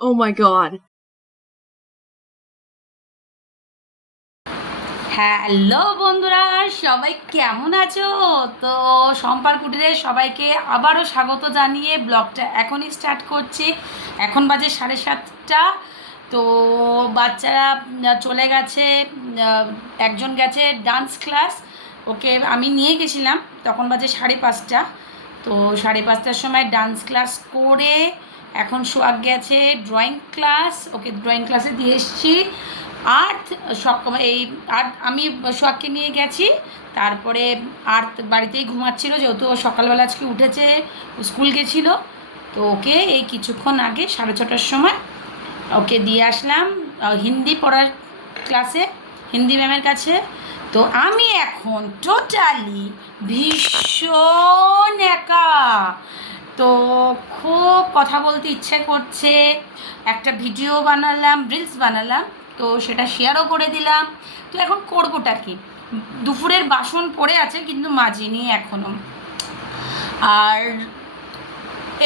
Oh my god. Hello বন্ধুরা, সবাই কেমন আছো? তো সম্পার কুটিরে সবাইকে আবারও স্বাগত জানিয়ে ব্লগটা এখনই স্টার্ট করছি। এখন বাজে 7:30। তো বাচ্চারা চলে গেছে, একজন গেছে ডান্স ক্লাস, ওকে আমি নিয়ে গেছিলাম, তখন বাজে 5:30। তো 5:30টার সময় ডান্স ক্লাস করে এখন সোহাগ গেছে ড্রয়িং ক্লাস, ওকে ড্রয়িং ক্লাসে দিয়ে এসেছি। আর্থ এই আর্থ আমি সোহাগকে নিয়ে গেছি। তারপরে আর্থ বাড়িতেই ঘুমাচ্ছিল, যেহেতু ও সকালবেলা আজকে উঠেছে, স্কুল গেছিলো। তো ওকে এই কিছুক্ষণ আগে 6:30টার সময় ওকে দিয়ে আসলাম হিন্দি পড়ার ক্লাসে, হিন্দি ম্যামের কাছে। তো আমি এখন টোটালি ভীষণ একা। তো খুব কথা বলতে ইচ্ছে করছে, একটা ভিডিও বানালাম, রিলস বানালাম, তো সেটা শেয়ারও করে দিলাম। তো এখন করবোটা কি, দুপুরের বাসন পড়ে আছে কিন্তু মাজিনি এখনও। আর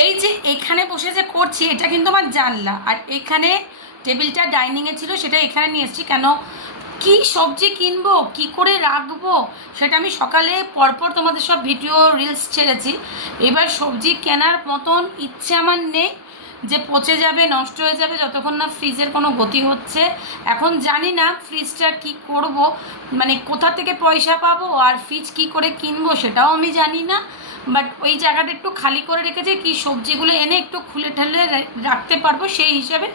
এই যে এখানে বসে যে করছি, এটা কিন্তু আমার জানলা, আর এখানে টেবিলটা ডাইনিংয়ে ছিল, সেটা এখানে নিয়ে এসেছি। কেন, কি সবজি কিনবো, কি করে রাখবো, সেটা আমি সকালে পরপর তোমাদের সব ভিডিও রিলস ছেড়েছি। এবার সবজি কেনার মতন ইচ্ছে আমার নেই, যে পচে যাবে, নষ্ট হয়ে যাবে যতক্ষণ না ফ্রিজের কোনো গতি হচ্ছে। এখন জানি না ফ্রিজটা কি করব, মানে কোথা থেকে পয়সা পাবো, আর ফ্রিজ কি করে কিনবো সেটাও আমি জানি না। বাট ওই জায়গাটা একটু খালি করে রেখেছে, কি সবজিগুলো এনে একটু খুলে ঠেলে রাখতে পারবো, সেই হিসাবে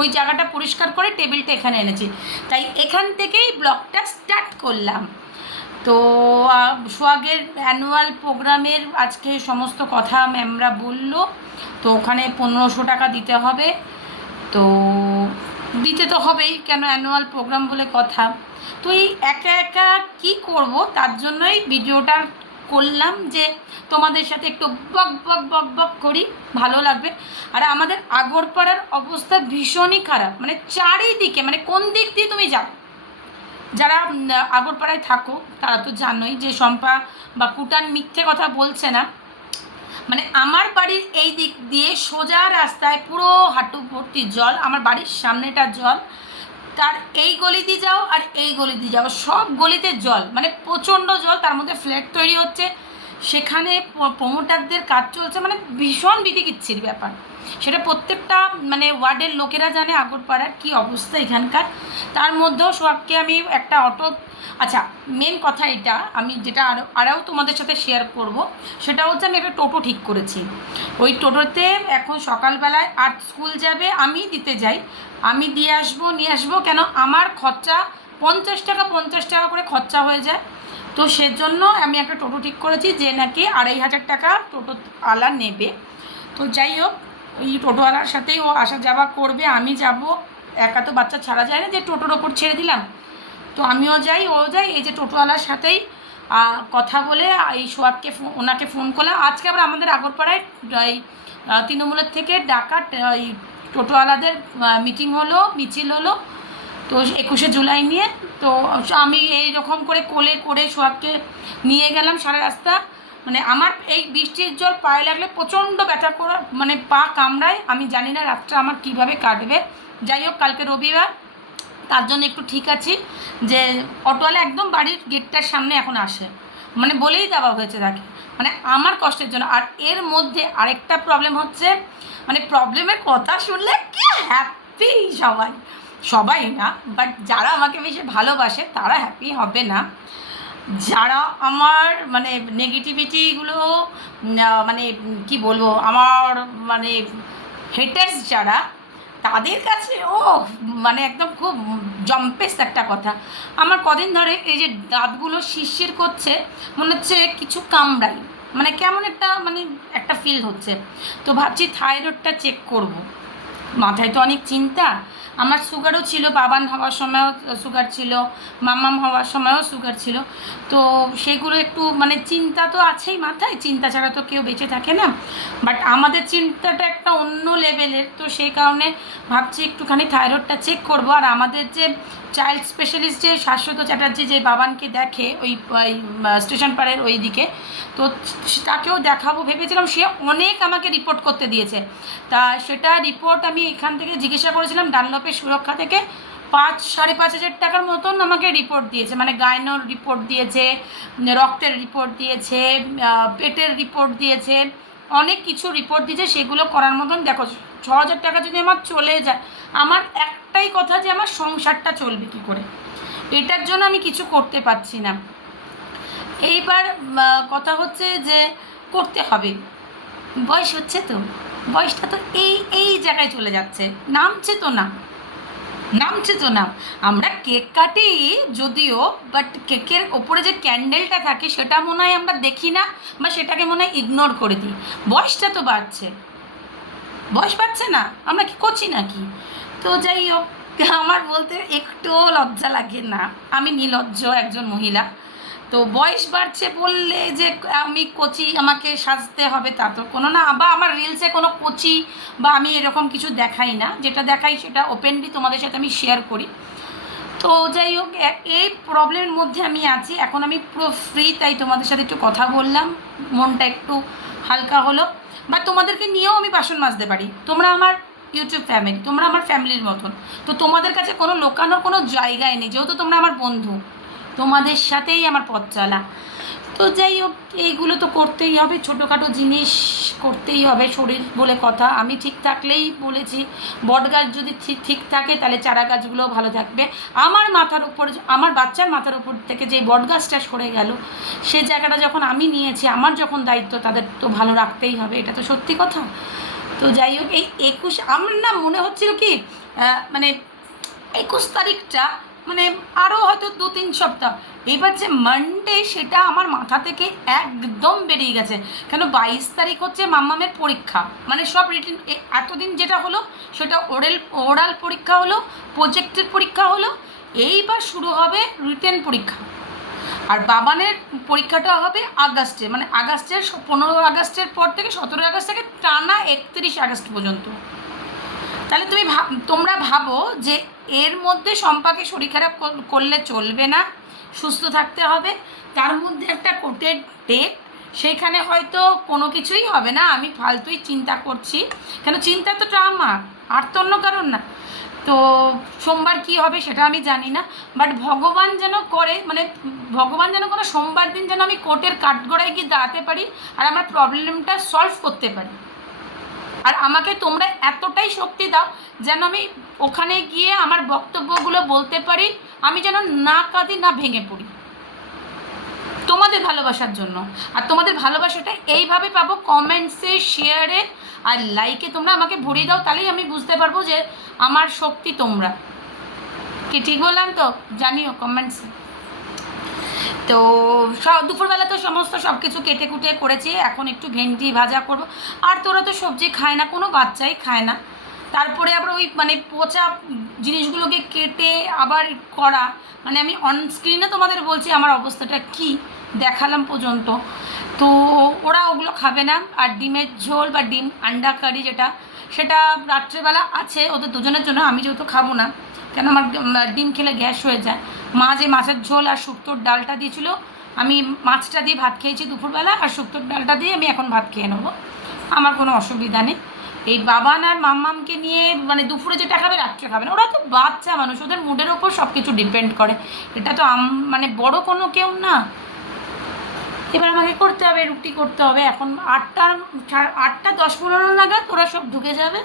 ওই জায়গাটা পরিষ্কার করে টেবিলটা এখানে এনেছি। তাই এখান থেকেই ব্লগটা স্টার্ট করলাম। তো সোহাগের অ্যানুয়াল প্রোগ্রামের আজকে সমস্ত কথা ম্যামরা বললো। তো ওখানে 1500 টাকা দিতে হবে। তো দিতে তো হবেই, কেন অ্যানুয়াল প্রোগ্রাম বলে কথা। তো এই একা একা কী করব, তার জন্যই ভিডিওটা করলাম, যে তোমাদের সাথে একটু বক বক বক বক করি, ভালো লাগবে। আর আমাদের আগরপাড়ার অবস্থা ভীষণই খারাপ, মানে চারিদিকে, মানে কোন দিক দিয়ে তুমি যাও, যারা আগরপাড়ায় থাকো তারা তো জানোই যে শম্পা বা কুটান মিথ্যে কথা বলছে না। মানে আমার বাড়ির এই দিক দিয়ে সোজা রাস্তায় পুরো হাঁটু ভর্তি জল, আমার বাড়ির সামনেটা জল, তার এই গলি দিয়ে যাও আর এই গলি দিয়ে যাও, সব গলিতে জল, মানে প্রচণ্ড জল। তার মধ্যে ফ্ল্যাট তৈরি হচ্ছে, সেখানে প্রমোটারদের কাজ চলছে, মানে ভীষণ বিধিকিচ্ছির ব্যাপার। সেটা প্রত্যেকটা মানে ওয়ার্ডের লোকেরা জানে আগরপাড়ার কী অবস্থা এখানকার। তার মধ্যেও সোহাগকে আমি একটা অটো, আচ্ছা মেন কথা এটা আমি যেটা আরও তোমাদের সাথে শেয়ার করব, সেটা হচ্ছে আমি একটা টোটো ঠিক করেছি। ওই টোটোতে এখন সকালবেলায় আর্ট স্কুল যাবে, আমি দিতে যাই, আমি দিয়ে আসবো নিয়ে আসবো, কেন আমার খরচা 50 টাকা করে খরচা হয়ে যায়। তো সেজন্য আমি একটা টোটো ঠিক করেছি, যে নাকি 2500 টাকা টোটো আলা নেবে। তো যাই হোক, ওই টোটোওয়ালার সাথেই ও আসা যাওয়া করবে, আমি যাব, একা তো বাচ্চা ছাড়া যায় না যে টোটোর ওপর ছেড়ে দিলাম। তো আমিও যাই, ও যাই, এই যে টোটোওয়ালার সাথেই কথা বলে এই সোহাগকে ওনাকে ফোন করলাম। আজকে আবার আমাদের আগরপাড়ায় এই তৃণমূলের থেকে ডাকা এই টোটোওয়ালাদের মিটিং হলো, মিছিল হলো। তো 21শে জুলাই নিয়ে, তো আমি এই রকম করে কোলে করে সোহাগকে নিয়ে গেলাম সারা রাস্তা। মানে আমার এই বৃষ্টির জল পায়ে লাগলে প্রচণ্ড ব্যথা করে, মানে পা কামড়ায়, আমি জানি না রাতটা আমার কীভাবে কাটবে। যাই হোক, কালকে রবিবার, তার জন্য একটু ঠিক আছি, যে অটোওয়ালা একদম বাড়ির গেটটার সামনে এখন আসে, মানে বলেই দেওয়া হয়েছে তাকে, মানে আমার কষ্টের জন্য। আর এর মধ্যে আরেকটা প্রবলেম হচ্ছে, মানে প্রবলেমের কথা শুনলে কি হ্যাপি সবাই, সবাই না, বাট যারা আমাকে বেশি ভালোবাসে তারা হ্যাপি হবে না। যারা আমার মানে নেগেটিভিটিগুলো, মানে কি বলবো, আমার মানে হেটার্স যারা, তাদের কাছে ও মানে একদম খুব জম্পেস একটা কথা। আমার কদিন ধরে এই যে দাঁতগুলো শিরশির করছে, মনে হচ্ছে কিছু কামড়াই, মানে কেমন একটা মানে একটা ফিল হচ্ছে। তো ভাবছি থাইরয়েডটা চেক করব, মাথায় তো অনেক চিন্তা। আমার সুগারও ছিল, বাবান হওয়ার সময়ও সুগার ছিল, মাম্মাম হওয়ার সময়ও সুগার ছিল। তো সেগুলো একটু মানে চিন্তা তো আছেই মাথায়, চিন্তা ছাড়া তো কেউ বেঁচে থাকে না। বাট আমাদের চিন্তাটা একটা অন্য লেভেলের, তো সেই কারণে ভাবছি একটুখানি থাইরয়েডটা চেক করবো। আর আমাদের যে চাইল্ড স্পেশালিস্ট যে শাশ্বত চ্যাটার্জি যে বাবানকে দেখে ওই স্টেশন পাড়ের ওই দিকে, তো তাকেও দেখাবো ভেবেছিলাম। সে অনেক আমাকে রিপোর্ট করতে দিয়েছে, তা সেটা রিপোর্ট আমি এখান থেকে জিজ্ঞাসা করেছিলাম ডানলপের সুরক্ষা থেকে, 5-5.5 হাজার টাকার মতন আমাকে রিপোর্ট দিয়েছে। মানে গাইনোর রিপোর্ট দিয়েছে, রক্তের রিপোর্ট দিয়েছে, পেটের রিপোর্ট দিয়েছে, অনেক কিছু রিপোর্ট দিয়েছে। সেগুলো করার মতন দেখো 6,000 টাকা যদি আমার চলে যায়, আমার একটাই কথা যে আমার সংসারটা চলবে কী করে, এটার জন্য আমি কিছু করতে পারছি না। এইবার কথা হচ্ছে যে করতে হবে, বয়স হচ্ছে তো, বয়সটা তো এই জায়গায় চলে যাচ্ছে, নামছে তো না। আমরা কেক কাটি যদিও, বাট কেকের ওপরে যে ক্যান্ডেলটা থাকে সেটা মনে হয় আমরা দেখি না, বা সেটাকে মনে হয় ইগনোর করে দিই। বয়সটা তো বাড়ছে, বয়স বাড়ছে না, আমরা কি করছি নাকি? তো যাই হোক, আমার বলতে একটুও লজ্জা লাগে না, আমি নির্লজ্জ একজন মহিলা। তো বয়স বাড়ছে বললে যে আমি কচি, আমাকে সাজতে হবে তা তো কোনো না, বা আমার রিলসে কোনো কচি বা আমি এরকম কিছু দেখাই না, যেটা দেখাই সেটা ওপেনলি তোমাদের সাথে আমি শেয়ার করি। তো যাই হোক, এই প্রবলেমের মধ্যে আমি আছি এখন, আমি পুরো ফ্রি, তাই তোমাদের সাথে একটু কথা বললাম, মনটা একটু হালকা হলো। বা তোমাদেরকে নিয়েও আমি বাসন মাজতে পারি, তোমরা আমার ইউটিউব ফ্যামিলি, তোমরা আমার ফ্যামিলির মতন, তো তোমাদের কাছে কোনো লোকানোর কোনো জায়গায় নেই, যেহেতু তোমরা আমার বন্ধু, তোমাদের সাথেই আমার পথ চলা। তো যাই হোক, এইগুলো তো করতেই হবে, ছোটোখাটো জিনিস করতেই হবে, শরীর বলে কথা। আমি ঠিক থাকলেই বলেছি, বট গাছ যদি ঠিক থাকে তাহলে চারা গাছগুলোও ভালো থাকবে। আমার মাথার উপর, আমার বাচ্চার মাথার উপর থেকে যে বট গাছটা সরে গেল, সে জায়গাটা যখন আমি নিয়েছি, আমার যখন দায়িত্ব, তাদের তো ভালো রাখতেই হবে, এটা তো সত্যি কথা। তো যাই হোক, এই 21 আমার না মনে হচ্ছিল কি মানে 21 তারিখটা মানে আরও হয়তো 2-3 সপ্তাহ, এবার যে মানডে সেটা আমার মাথা থেকে একদম বেরিয়ে গেছে। কেন 22 তারিখ হচ্ছে মাম্মামের পরীক্ষা, মানে সব রিটেন, এতদিন যেটা হলো সেটা ওরাল পরীক্ষা হলো, প্রজেক্টের পরীক্ষা হলো, এইবার শুরু হবে রিটেন পরীক্ষা। আর বাবানের পরীক্ষাটা হবে আগস্টে, মানে আগস্টের 15 আগস্টের পর থেকে 17 আগস্ট থেকে টানা 31 আগস্ট পর্যন্ত। তাহলে তোমরা ভাবো যে এর মধ্যে সম্পাকে শরীর খারাপ করলে চলবে না, সুস্থ থাকতে হবে, তার মধ্যে একটা কোর্টের ডেট, সেইখানে হয়তো কোনো কিছুই হবে না, আমি ফালতুই চিন্তা করছি। কেন চিন্তা তো আমার, আর তো অন্য কারণ না। তো সোমবার কি হবে সেটা আমি জানি না, বাট ভগবান যেন করে, মানে ভগবান যেন কোনো সোমবার দিন যেন আমি কোর্টের কাঠগড়ায় গিয়ে দাঁড়াতে পারি আর আমার প্রবলেমটা সলভ করতে পারি। আর আমাকে তোমরা এতটাই শক্তি দাও যেন আমি ওখানে গিয়ে আমার বক্তব্যগুলো বলতে পারি, আমি যেন না কাঁদি, না ভেঙে পড়ি, তোমাদের ভালোবাসার জন্য। আর তোমাদের ভালোবাসাটা এইভাবে পাবো, কমেন্টসে, শেয়ারে আর লাইকে তোমরা আমাকে ভরিয়ে দাও, তাহলেই আমি বুঝতে পারবো যে আমার শক্তি তোমরা। কি ঠিক বললাম তো? জানিও কমেন্টসে। তো দুপুরবেলা তো সমস্ত সব কিছু কেটে কুটে করেছি, এখন একটু ভেন্ডি ভাজা করব। আর তোরা তো সবজি খায় না, কোনো বাচ্চাই খায় না, তারপরে আবার ওই মানে পচা জিনিসগুলোকে কেটে আবার করা, মানে আমি অনস্ক্রিনে তোমাদের বলছি আমার অবস্থাটা কি দেখালাম পর্যন্ত। তো ওরা ওগুলো খাবে না। আর ডিমের ঝোল বা ডিম আন্ডা কারি যেটা, সেটা রাত্রেবেলা আছে ওদের দুজনের জন্য, আমি যেহেতু খাবো না, কেন আমার ডিম খেলে গ্যাস হয়ে যায়। মা যে মাছের ঝোল আর শুক্তোর ডালটা দিয়েছিল, আমি মাছটা দিয়ে ভাত খেয়েছি দুপুরবেলা, আর শুক্তোর ডালটা দিয়ে আমি এখন ভাত খেয়ে নেবো, আমার কোনো অসুবিধা নেই। এই বাবান আর মাম্মামকে নিয়ে মানে দুপুরে যেটা খাবে রাত্রে খাবে না, ওরা তো বাচ্চা মানুষ, ওদের মুডের ওপর সব কিছু ডিপেন্ড করে, এটা তো মানে বড় কোনো কেউ না। এবার আমাকে করতে হবে, রুটি করতে হবে। এখন 8টা 10-15 নাগাদ ওরা সব ঢুকে যাবে,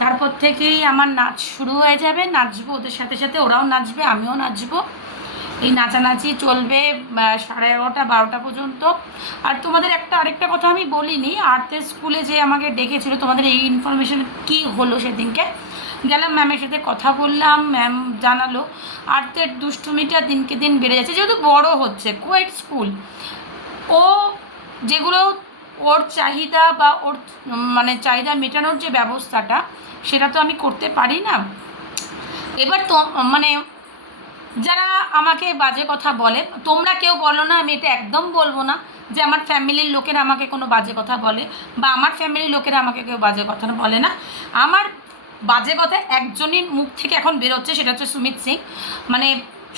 তারপর থেকেই আমার নাচ শুরু হয়ে যাবে, নাচবো ওদের সাথে সাথে, ওরাও নাচবে, আমিও নাচবো, এই নাচানাচি চলবে 11:30-12টা পর্যন্ত। আর তোমাদের আরেকটা কথা আমি বলিনি, আর্টের স্কুলে যে আমাকে ডেকেছিল, তোমাদের এই ইনফরমেশন কি হলো, সেদিনকে গেলাম, ম্যামের সাথে কথা বললাম, ম্যাম জানালো আর্টের দুষ্টুমিটা দিনকে দিন বেড়ে যাচ্ছে, যেহেতু বড় হচ্ছে, কোয়েট স্কুল, ও যেগুলো ওর চাহিদা বা ওর মানে চাহিদা মেটানোর যে ব্যবস্থাটা, সেটা তো আমি করতে পারি না। এবার তো মানে যারা আমাকে বাজে কথা বলে, তোমরা কেউ বলো না, আমি এটা একদম বলবো না যে আমার ফ্যামিলির লোকেরা আমাকে কোনো বাজে কথা বলে বা আমার ফ্যামিলির লোকেরা আমাকে কেউ বাজে কথা বলে না। আমার বাজে কথা একজনের মুখ থেকে এখন বেরোচ্ছে, সেটা হচ্ছে সুমিত সিং। মানে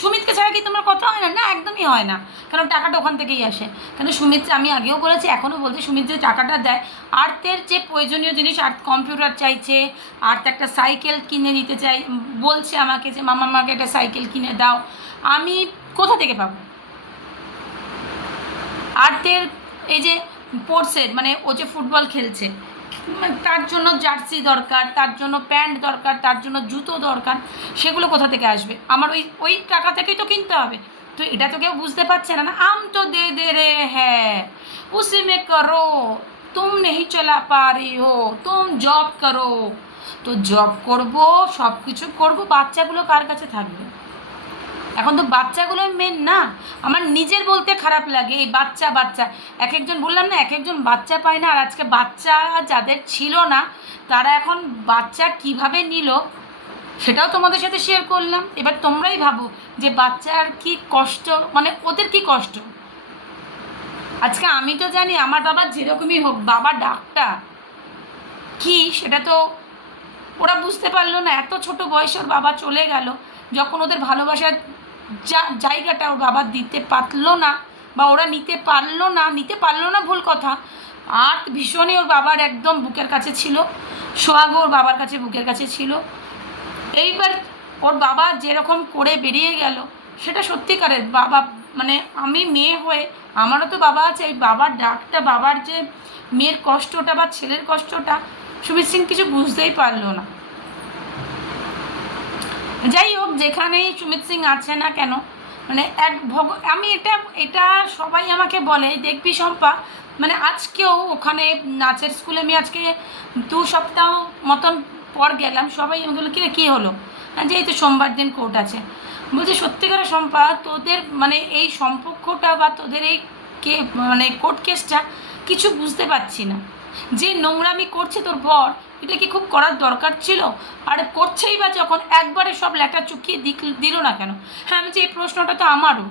সুমিতকে ছাড়া কি তোমার কথা হয় না? না, একদমই হয় না, কারণ টাকাটা ওখান থেকেই আসে। কারণ সুমিত, আমি আগেও বলেছি এখনও বলছি, সুমিত যে টাকাটা দেয় আর্থের যে প্রয়োজনীয় জিনিস, আর্থ কম্পিউটার চাইছে, আর্থ একটা সাইকেল কিনে দিতে চাই, বলছে আমাকে যে মামা আমাকে একটা সাইকেল কিনে দাও, আমি কোথা থেকে পাবো? আর্থের এই যে স্পোর্টসের, মানে ও যে ফুটবল খেলছে তার জন্য জার্সি দরকার, তার জন্য প্যান্ট দরকার, তার জন্য জুতো দরকার, সেগুলো কোথা থেকে আসবে? আমার ওই ওই টাকা থেকেই তো কিনতে হবে। তো এটা তো কেউ বুঝতে পারছে না। না, আম তো দে দে রে হ্যাঁ উসি মে করো, তুম নেই চলা পা রি হো, তুম জব করো। তো জব করবো, সব কিছু করবো, বাচ্চাগুলো কার কাছে থাকবে? এখন তো বাচ্চাগুলো মেন না। আমার নিজের বলতে খারাপ লাগে, এই বাচ্চা বাচ্চা এক একজন, বললাম না এক একজন বাচ্চা পায় না। আর আজকে বাচ্চা যাদের ছিল না তারা এখন বাচ্চা কিভাবে নিল সেটাও তোমাদের সাথে শেয়ার করলাম। এবার তোমরাই ভাবো যে বাচ্চার কি কষ্ট, মানে ওদের কি কষ্ট। আজকে আমি তো জানি আমার বাবা যেরকমই হোক, বাবা ডাকটা কি সেটা তো ওরা বুঝতে পারলো না। এত ছোট বয়সে ওর বাবা চলে গেল, যখন ওদের ভালোবাসার জায়গাটা ওর বাবা দিতে পারলো না, বা ওরা নিতে পারলো না ভুল কথা। আর ভীষণই ওর বাবার একদম বুকের কাছে ছিল, সোহাগ ওর বাবার কাছে বুকের কাছে ছিল। এইবার ওর বাবা যেরকম করে বেরিয়ে গেল, সেটা সত্যিকারের বাবা, মানে আমি মেয়ে হয়ে আমারও তো বাবা আছে, এই বাবার ডাকটা, বাবার যে মেয়ের কষ্টটা বা ছেলের কষ্টটা সুমিত সিং কিছু বুঝতেই পারলো না। যাই হোক, যেখানেই সুমিত সিং আছে না কেন, মানে আমি এটা সবাই আমাকে বলে, দেখবি শম্পা, মানে আজকেও ওখানে নাচের স্কুলে আমি আজকে 2 সপ্তাহ মতন পর গেলাম, সবাই আমি বললো কী হলো, যে এই তো সোমবার দিন কোর্ট আছে। বলছি সত্যিকার শম্পা, তোদের মানে এই সম্পর্কটা বা তোদের এই মানে কোর্ট কেসটা কিছু বুঝতে পারছি না। যে নোংরামি করছে তোর বর, এটা কি খুব করার দরকার ছিল? আর করছেই বা যখন, একবারে সব ল্যাটা চুকিয়ে দিল না কেন? হ্যাঁ, আমি যে এই প্রশ্নটা তো আমারও,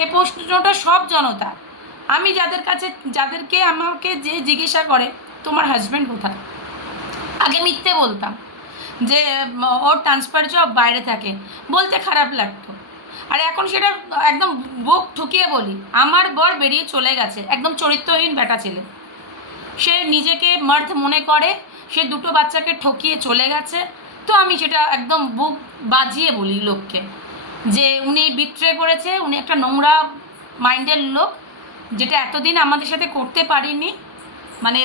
এই প্রশ্নটা সব জনতা। আমি যাদেরকে আমাকে যে জিজ্ঞাসা করে তোমার হাজব্যান্ড কোথায়, আগে মিথ্যে বলতাম যে ওর ট্রান্সফার জব বাইরে থাকে, বলতে খারাপ লাগতো। আর এখন সেটা একদম বুক ঠুকিয়ে বলি, আমার বর বেরিয়ে চলে গেছে, একদম চরিত্রহীন বেটা ছেলে। সে নিজেকে মার্থ মনে করে, সে 2টো বাচ্চাকে ঠকিয়ে চলে গেছে। তো আমি সেটা একদম বুক বাজিয়ে বলি লোককে, যে উনি বিট্রে করেছে, উনি একটা নোংরা মাইন্ডের লোক, যেটা এতদিন আমাদের সাথে করতে পারিনি। মানে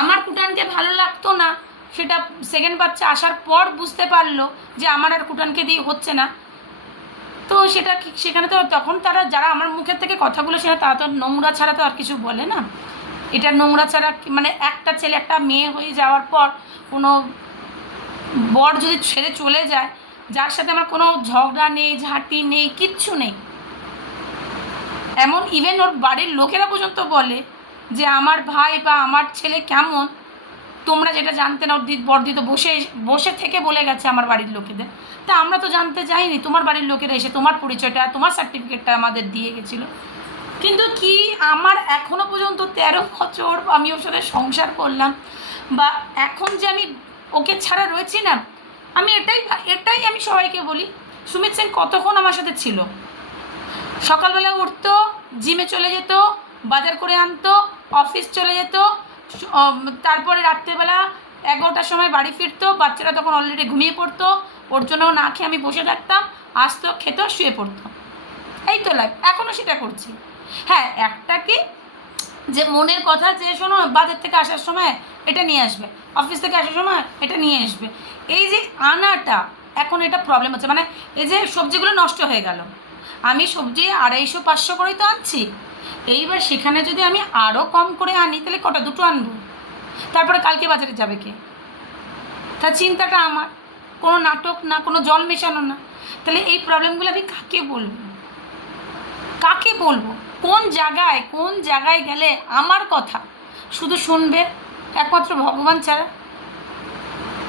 আমার কুটানকে ভালো লাগতো না, সেটা সেকেন্ড বাচ্চা আসার পর বুঝতে পারলো যে আমার আর কুটানকে দিয়ে হচ্ছে না। তো সেখানে তো তখন তারা, যারা আমার মুখের থেকে কথাগুলো শোনে, তারা তো নোংরা ছাড়া তো আর কিছু বলে না। এটা নোংরা ছাড়া মানে একটা ছেলে একটা মেয়ে হয়ে যাওয়ার পর কোনো বর যদি ছেড়ে চলে যায়, যার সাথে আমার কোনো ঝগড়া নেই, ঝাঁটি নেই, কিচ্ছু নেই, এমন ইভেন ওর বাড়ির লোকেরা পর্যন্ত বলে যে আমার ভাই বা আমার ছেলে কেমন, তোমরা যেটা জানতে না, ওর বর্দি তো বসে থেকে বলে গেছে আমার বাড়ির লোকেদের। তা আমরা তো জানতে যাইনি, তোমার বাড়ির লোকেরা এসে তোমার পরিচয়টা, তোমার সার্টিফিকেটটা আমাদের দিয়ে গেছিলো। কিন্তু কি, আমার এখনও পর্যন্ত 13 বছর আমি ওর সাথে সংসার করলাম, বা এখন যে আমি ওকে ছাড়া রয়েছি না, আমি এটাই আমি সবাইকে বলি, সুমিত সেন কতক্ষণ আমার সাথে ছিল। সকালবেলা উঠতো, জিমে চলে যেত, বাজার করে আনতো, অফিস চলে যেত, তারপরে রাত্রেবেলা 11টার সময় বাড়ি ফিরতো, বাচ্চারা তখন অলরেডি ঘুমিয়ে পড়তো, ওর জন্য না খেয়ে আমি বসে থাকতাম, আসতো, খেতো, শুয়ে পড়তো। এই তো লাইফ, এখনও সেটা করছি। হ্যাঁ, একটা কি যে মনের কথা, যে শোনো বাজার থেকে আসার সময় এটা নিয়ে আসবে, অফিস থেকে আসার সময় এটা নিয়ে আসবে, এই যে আনাটা, এখন এটা প্রবলেম হচ্ছে। মানে এই যে সবজিগুলো নষ্ট হয়ে গেল, আমি সবজি 250-500 করেই তো আনছি, এইবার সেখানে যদি আমি আরও কম করে আনি তাহলে কটা, 2টো আনবো, তারপরে কালকে বাজারে যাবে কে? তা চিন্তাটা আমার, কোনো নাটক না, কোনো জল মেশানো না। তাহলে এই প্রবলেমগুলো আমি কাকে বলবো? কোন জায়গায় গেলে আমার কথা শুধু শুনবে একমাত্র ভগবান ছাড়া?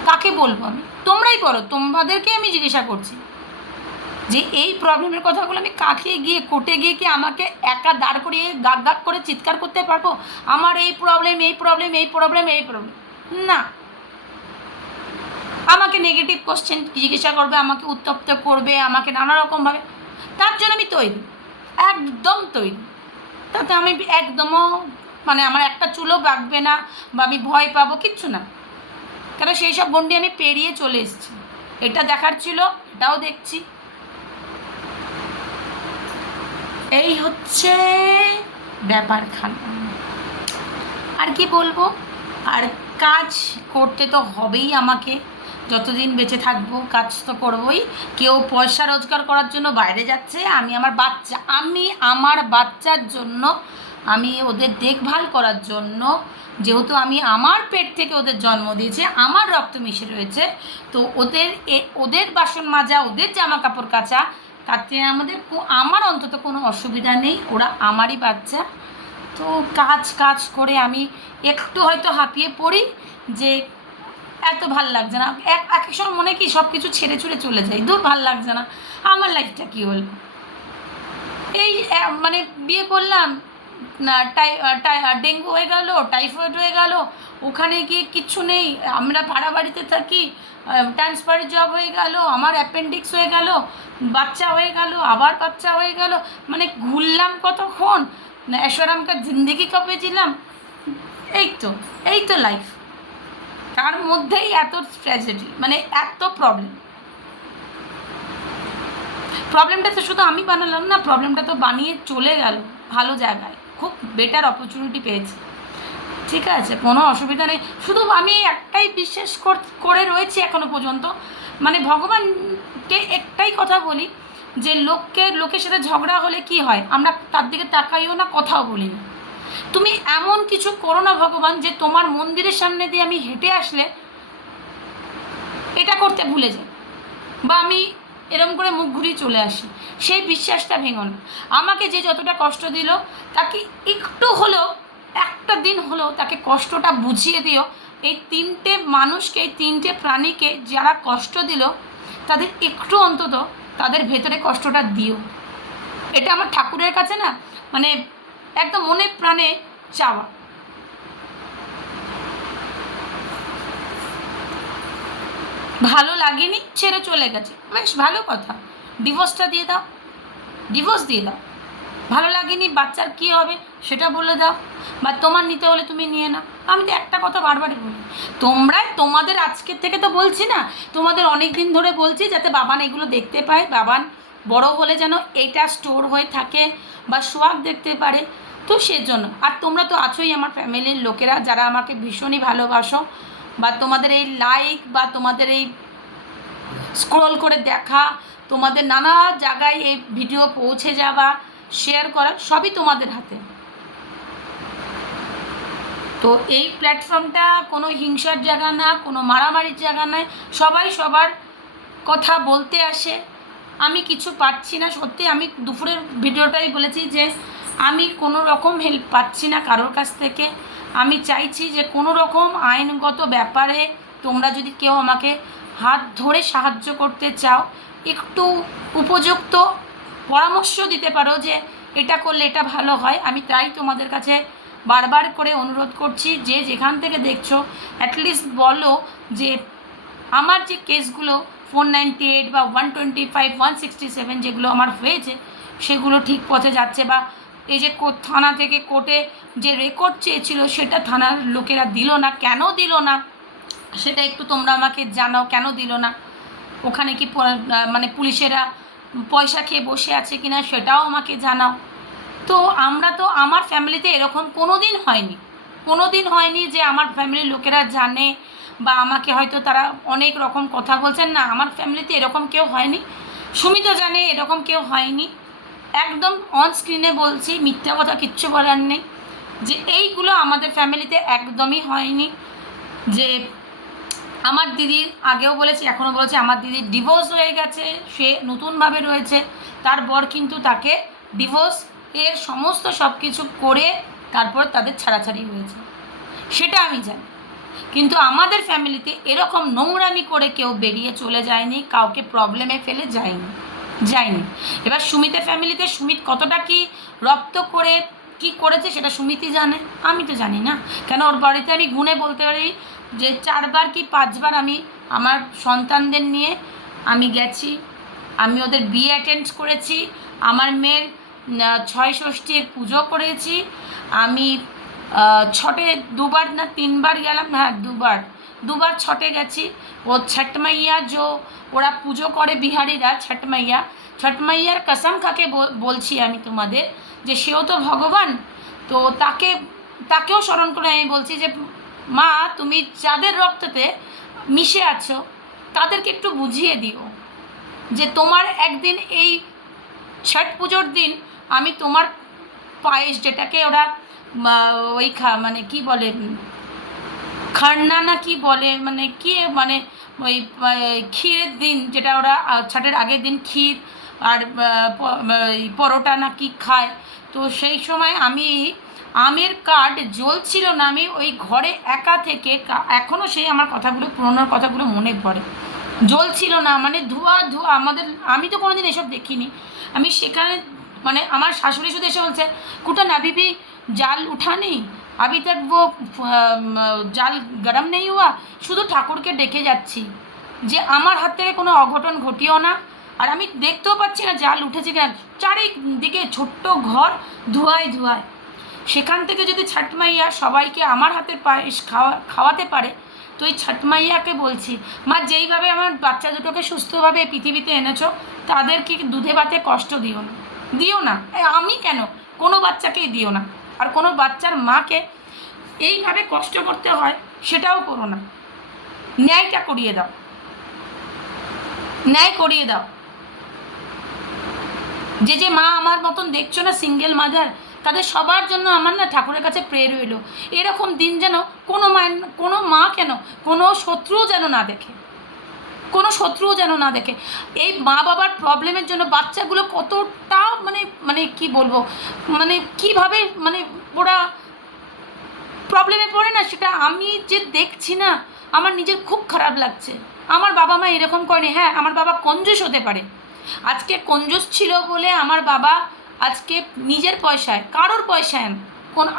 কাকে বলবো আমি? তোমরাই বলো, তোমাদেরকে আমি জিজ্ঞাসা করছি যে এই প্রবলেমের কথাগুলো আমি কাকে গিয়ে কোর্টে গিয়ে কি আমাকে একা দাঁড় করিয়ে গাক গাক করে চিৎকার করতে পারবো আমার এই প্রবলেম এই প্রবলেম এই প্রবলেম এই প্রবলেম? না, আমাকে নেগেটিভ কোশ্চেন জিজ্ঞাসা করবে, আমাকে উত্তপ্ত করবে, আমাকে নানা রকমভাবে, তার জন্য আমি তৈরি, একদম তৈরি। তাতে আমি একদমও মানে আমার একটা চুলও বাঁকবে না বা আমি ভয় পাবো, কিচ্ছু না। কারণ সেই সব গণ্ডি আমি পেরিয়ে চলে এসেছি। এটা দেখার ছিল, এটাও দেখছি। এই হচ্ছে ব্যাপারখানা, আর কি বলবো। আর কাজ করতে তো হবেই আমাকে, যতদিন বেঁচে থাকবো কাজ তো করবই। কেউ পয়সা রোজগার করার জন্য বাইরে যাচ্ছে, আমি আমার বাচ্চার জন্য, আমি ওদের দেখভাল করার জন্য, যেহেতু আমি আমার পেট থেকে ওদের জন্ম দিয়েছে, আমার রক্ত মিশে রয়েছে, তো ওদের বাসন মাজা, ওদের জামা কাপড় কাচা, তাতে আমার অন্তত কোনো অসুবিধা নেই, ওরা আমারই বাচ্চা। তো কাজ করে আমি একটু হয়তো হাঁপিয়ে পড়ি, যে এত ভাল লাগছে না, এক এক সময় মনে কি সব কিছু ছেড়ে ছুড়ে চলে যাই, দূর ভাল লাগছে না, আমার লাইফটা কী হলো। এই মানে বিয়ে করলাম না, ডেঙ্গু হয়ে গেল, টাইফয়েড হয়ে গেল, ওখানে গিয়ে কিচ্ছু নেই, আমরা ভাড়া বাড়িতে থাকি, ট্রান্সফার জব হয়ে গেল, আমার অ্যাপেন্ডিক্স হয়ে গেল, বাচ্চা হয়ে গেল, আবার বাচ্চা হয়ে গেল, মানে ঘুরলাম কতক্ষণ, না ऐशोराम का जिंदगी कবে ছিলাম। এই তো লাইফ, তার মধ্যেই এত ট্র্যাজেডি, মানে এত প্রবলেমটা তো শুধু আমি বানালাম না, প্রবলেমটা তো বানিয়ে চলে গেল ভালো জায়গায়, খুব বেটার অপরচুনিটি পেয়েছে, ঠিক আছে, কোনো অসুবিধা নেই। শুধু আমি একটাই বিশ্বাস করে রয়েছি এখনো পর্যন্ত, মানে ভগবানকে একটাই কথা বলি, যে লোকের সাথে ঝগড়া হলে কি হয়, আমরা তার দিকে তাকাইও না, কথাও বলি না। তুমি এমন কিছু করো না ভগবান, যে তোমার মন্দিরের সামনে দিয়ে আমি হেঁটে আসলে এটা করতে ভুলে যাই, বা আমি এরম করে মুখ ঘুরিয়ে চলে আসি, সেই বিশ্বাসটা ভেঙো না। আমাকে যে যতটা কষ্ট দিল, তাকে একটু হলেও, একটা দিন হলেও তাকে কষ্টটা বুঝিয়ে দিও। এই তিনটে মানুষকে, এই তিনটে প্রাণীকে যারা কষ্ট দিল, তাদের একটু অন্তত তাদের ভেতরে কষ্টটা দিও। এটা আমার ঠাকুরের কাছে না, মানে একদম মনে প্রাণে চাওয়া। ভালো লাগেনি, ছেড়ে চলে গেছে, বেশ ভালো কথা, ডিভোর্সটা দিয়ে দাও, ডিভোর্স দিয়ে দাও। ভালো লাগেনি, বাচ্চার কী হবে সেটা বলে দাও, বা তোমার নিতে হলে তুমি নিয়ে নাও। আমি তো একটা কথা বারবারই বলি, তোমাদের আজকের থেকে তো বলছি না, তোমাদের অনেক দিন ধরে বলছি, যাতে বাবান এগুলো দেখতে পায়, বাবান বড় হলে যেন এটা স্টোর হয়ে থাকে বা সোহাগ দেখতে পারে, তো সেজন্য। আর তোমরা তো আছোই আমার ফ্যামিলির লোকেরা, যারা আমাকে ভীষণই ভালোবাসো, বা তোমাদের এই লাইক বা তোমাদের এই স্ক্রল করে দেখা, তোমাদের নানা জায়গায় এই ভিডিও পৌঁছে যাওয়া, শেয়ার করা, সবই তোমাদের হাতে। তো এই প্ল্যাটফর্মটা কোনো হিংসার জায়গা না, কোনো মারামারির জায়গা নয়, সবাই সবার কথা বলতে আসে। আমি কিছু পাচ্ছি না, সত্যি আমি দুপুরের ভিডিওটাই বলেছি যে আমি কোনো রকম হেল্প পাচ্ছি না কারোর কাছ থেকে। আমি চাইছি যে কোনো রকম আইনগত ব্যাপারে তোমরা যদি কেউ আমাকে হাত ধরে সাহায্য করতে চাও, একটু উপযুক্ত পরামর্শ দিতে পারো যে এটা করলে এটা ভালো হয়, আমি তাই তোমাদের কাছে বারবার করে অনুরোধ করছি, যে যেখান থেকে দেখছো অ্যাটলিস্ট বলো যে আমার যে কেসগুলো 498 বা 125, 167 যেগুলো আমার হয়েছে, সেগুলো ঠিক পথে যাচ্ছে, বা এই যে থানা থেকে কোর্টে যে রেকর্ড চেয়েছিল সেটা থানার লোকেরা দিল না, কেন দিল না সেটা একটু তোমরা আমাকে জানাও, কেন দিল না। ওখানে কি মানে পুলিশেরা পয়সা খেয়ে বসে আছে কিনা সেটাও আমাকে জানাও। তো আমার ফ্যামিলিতে এরকম কোনো দিন হয়নি যে আমার ফ্যামিলির লোকেরা জানে, বা আমাকে হয়তো তারা অনেক রকম কথা বলছেন না, আমার ফ্যামিলিতে এরকম কেউ হয়নি। সুমিত জানে এরকম কেউ হয়নি, একদম অন স্ক্রিনে বলছি, মিথ্যা কথা কিচ্ছু বলার নেই, যে এইগুলো আমাদের ফ্যামিলিতে একদমই হয়নি। যে আমার দিদির, আগেও বলেছি এখনও বলেছি, আমার দিদির ডিভোর্স হয়ে গেছে, সে নতুনভাবে রয়েছে, তার বর কিন্তু তাকে ডিভোর্স এর সমস্ত সব কিছু করে তারপর তাদের ছাড়াছাড়ি হয়েছে, সেটা আমি জানি। কিন্তু আমাদের ফ্যামিলিতে এরকম নোংরামি করে কেউ বেরিয়ে চলে যায়নি, কাউকে প্রবলেমে ফেলে যায়নি। এবার সুমিতের ফ্যামিলিতে সুমিত কতটা কি রপ্ত করে কি করেছে সেটা সুমিতই জানে, আমি তো জানি না। কেন ওর বাড়িতে আমি গুণে বলতে পারি যে 4বার কি 5বার আমি আমার সন্তানদের নিয়ে আমি গেছি, আমি ওদের বিয়ে অ্যাটেন্ড করেছি, আমার মেয়ের 6 ষষ্ঠীর পুজো করেছি, আমি ছটে 2বার না 3বার গেলাম, হ্যাঁ 2বার ছটে গেছি। ও ছট মাইয়া ওরা পুজো করে বিহারিরা, ছট মাইয়ার কসম খাকে বলছি আমি তোমাদের যে সেও তো ভগবান, তো তাকেও স্মরণ করে আমি বলছি যে মা তুমি যাদের রক্ততে মিশে আছো তাদেরকে একটু বুঝিয়ে দিও যে তোমার একদিন এই ছট পুজোর দিন আমি তোমার পায়েস, যেটাকে ওরা ওই মানে কি বলে খান্না না কি বলে, মানে কি মানে ওই ক্ষীরের দিন, যেটা ওরা ছাটের আগের দিন ক্ষীর আর পরোটা না কি খায়, তো সেই সময় আমি আমের কার্ড জ্বলছিল না, আমি ওই ঘরে একা থেকে এখনও সেই আমার কথাগুলো পুরোনো কথাগুলো মনে পড়ে, জ্বলছিল না মানে ধোঁয়া আমাদের, আমি তো কোনোদিন এসব দেখিনি। আমি সেখানে মানে আমার শাশুড়ি শুধু এসে বলছে কুটন अभी भी জাল উঠা নেই, अभी तक वो জাল গরম নেই হুয়া, শুধু ঠাকুরকে ডেকে যাচ্ছি যে আমার হাত থেকে কোনো অঘটন ঘটিও না। আর আমি দেখতেও পাচ্ছি না জাল উঠেছে কিনা, চারিদিকে ছোট্ট ঘর ধোঁয়ায়, সেখান থেকে যদি ছট মাইয়া সবাইকে আমার হাতের পায়েস খাওয়াতে পারে, তো এই ছট মাইয়াকে বলছি মা যেইভাবে আমার বাচ্চা দুটোকে সুস্থভাবে পৃথিবীতে এনেছো তাদেরকে দুধে ভাতে কষ্ট দিও না, আমি কেন, কোনো বাচ্চাকেই দিও না, আর কোনো বাচ্চার মাকে এইভাবে কষ্ট করতে হয় সেটাও করো না, ন্যায় করিয়ে দাও। যে মা আমার মতন দেখছো না সিঙ্গেল মাদার, তাদের সবার জন্য আমার না ঠাকুরের কাছে প্রে রইল এরকম দিন যেন কোনো মা কেন কোনো শত্রুও যেন না দেখে, এই মা বাবার প্রবলেমের জন্য বাচ্চাগুলো কতটা মানে কি বলবো, মানে কিভাবে মানে ওরা প্রবলেমে পড়ে না, সেটা আমি যে দেখছি না আমার নিজের খুব খারাপ লাগছে। আমার বাবা মা এরকম করেনি, হ্যাঁ আমার বাবা কঞ্জুস হতে পারে, আজকে কঞ্জুস ছিল বলে আমার বাবা আজকে নিজের পয়সায়, কারোর পয়সায় না,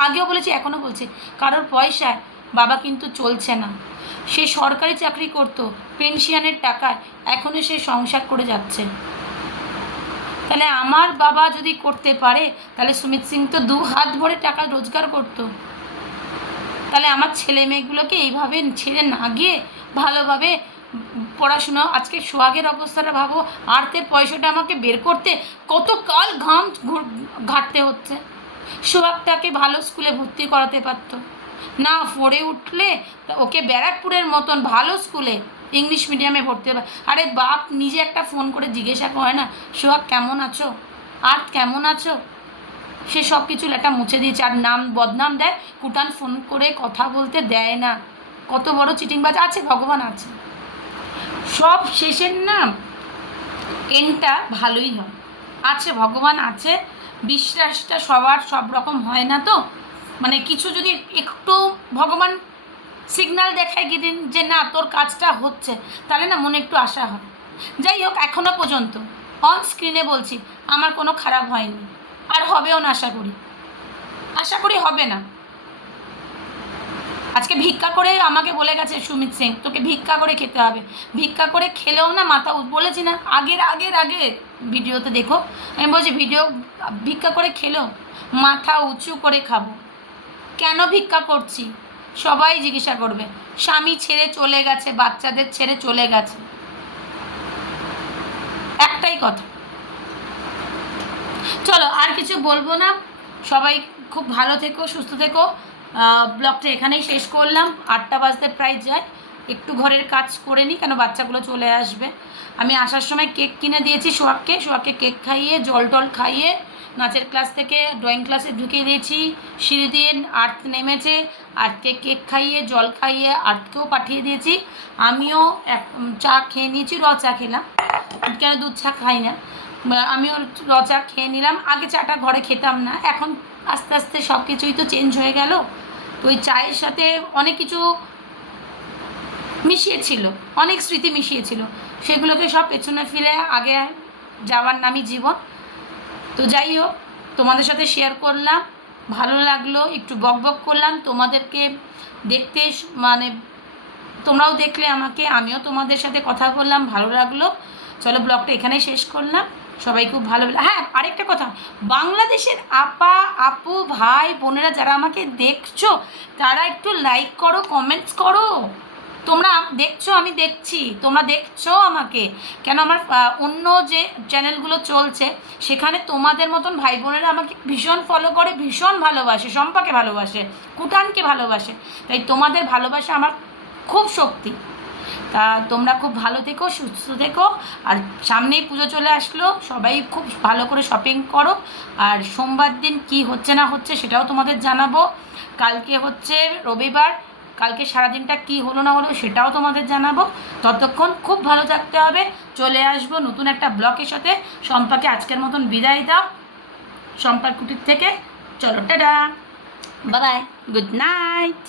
আগেও বলেছি এখনও বলছি, কারোর পয়সায় বাবা কিন্তু চলছে না, সে সরকারি চাকরি করতো পেনশনের টাকায়, এখনও সে সংসার করে যাচ্ছে। তাহলে আমার বাবা যদি করতে পারে তাহলে সুমিত সিং তো 2 হাত ভরে টাকা রোজগার করতো, তাহলে আমার ছেলে মেয়েগুলোকে এইভাবে ছেড়ে না গিয়ে ভালোভাবে পড়াশুনো, আজকে সোহাগের অবস্থাটা ভাবো, আর্থের পয়সাটা আমাকে বের করতে কত কাল ঘাম ঘাটতে হচ্ছে, সোহাগটাকে ভালো স্কুলে ভর্তি করাতে পারতো না, 4-এ উঠলে ওকে ব্যারাকপুরের মতন ভালো স্কুলে ইংলিশ মিডিয়ামে ভর্তি হবে, আরে বাপ নিজে একটা ফোন করে জিজ্ঞাসা করে না সোহাগ কেমন আছো, আর্থ কেমন আছো, সে সব কিছু লেখা মুছে দিয়েছে, আর বদনাম দেয়, কুটান ফোন করে কথা বলতে দেয় না, কত বড় চিটিংবাজ আছে, ভগবান আছে, সব শেষের না এন্ডটা ভালোই হয়, আছে ভগবান আছে, বিশ্বাসটা সবার সব রকম হয় না, তো মানে কিছু যদি একটু ভগবান সিগন্যাল দেখায় গিয়ে যে না তোর কাজটা হচ্ছে, তাহলে না মনে একটু আশা হয়। যাই হোক এখনও পর্যন্ত অন স্ক্রিনে বলছি আমার কোনো খারাপ হয়নি, আর হবেও না, আশা করি হবে না। আজকে ভিক্ষা করে আমাকে বলে গেছে সুমিত সিং তোকে ভিক্ষা করে খেতে হবে, ভিক্ষা করে খেলেও না মাথা বলেছি না আগের ভিডিওতে দেখো, আমি বলছি ভিক্ষা করে খেলেও মাথা উঁচু করে খাবো, কেন ভিক্ষা করছি সবাই জিজ্ঞাসা করবে, স্বামী ছেড়ে চলে গেছে, বাচ্চাদের ছেড়ে চলে গেছে, একটাই কথা। চলো আর কিছু বলবো না, সবাই খুব ভালো থেকো, সুস্থ থেকো, ব্লগটা এখানেই শেষ করলাম, 8টা বাজতে প্রায় যায়, একটু ঘরের কাজ করে নিই কেন বাচ্চাগুলো চলে আসবে। আমি আসার সময় কেক কিনে দিয়েছি সোহাগকে কেক খাইয়ে জল টল খাইয়ে নাচের ক্লাস থেকে ড্রয়িং ক্লাসে ঢুকিয়ে দিয়েছি, সিঁড়ি দিয়ে আর্ট নেমেছে, আর্টকে কেক খাইয়ে জল খাইয়ে আর্টকেও পাঠিয়ে দিয়েছি, আমিও চা খেয়ে নিয়েছি, চা খেলাম কেন দুধ চা খাই না, আমিও চা খেয়ে নিলাম, আগে চাটা ঘরে খেতাম না, এখন আস্তে আস্তে সব কিছুই তো চেঞ্জ হয়ে গেল, তো ওই চায়ের সাথে অনেক কিছু মিশিয়েছিল, অনেক স্মৃতি মিশিয়েছিল, সেগুলোকে সব পেছনে ফিরে আগে যাওয়ার নামই জীবন। তো যাই হোক, তোমাদের সাথে শেয়ার করলাম, ভালো লাগলো, একটু বক বক করলাম তোমাদেরকে দেখতে, মানে তোমরাও দেখলে আমাকে, আমিও তোমাদের সাথে কথা বললাম, ভালো লাগলো। চলো ব্লগটা এখানেই শেষ করলাম, সবাই খুব ভালো। হ্যাঁ, আরেকটা কথা, বাংলাদেশের আপা আপু ভাই বোনেরা যারা আমাকে দেখছো, তারা একটু লাইক করো, কমেন্টস করো। তোমরা দেখছো, আমি দেখছি, তোমরা দেখছো আমাকে, কেন আমার অন্য যে চ্যানেলগুলো চলছে সেখানে তোমাদের মতন ভাই বোনেরা আমাকে ভীষণ ফলো করে, ভীষণ ভালোবাসে, শম্পাকে ভালোবাসে, কুটানকে ভালোবাসে, তাই তোমাদের ভালোবাসা আমার খুব শক্তি। তা তোমরা খুব ভালো থেকো, সুস্থ থেকো, আর সামনেই পুজো চলে আসলো, সবাই খুব ভালো করে শপিং করো। আর সোমবার দিন কি হচ্ছে না হচ্ছে সেটাও তোমাদের জানাবো। কালকে হচ্ছে রবিবার, কালকে সারাদিনটা কি হলো না হলো সেটাও তোমাদের জানাবো। ততক্ষণ খুব ভালো থাকতে হবে। চলে আসবো নতুন একটা ব্লগের সাথে। শম্পাকে আজকের মতন বিদায় দাও, শম্পার কুটির থেকে। চলো, tata, bye bye, good night.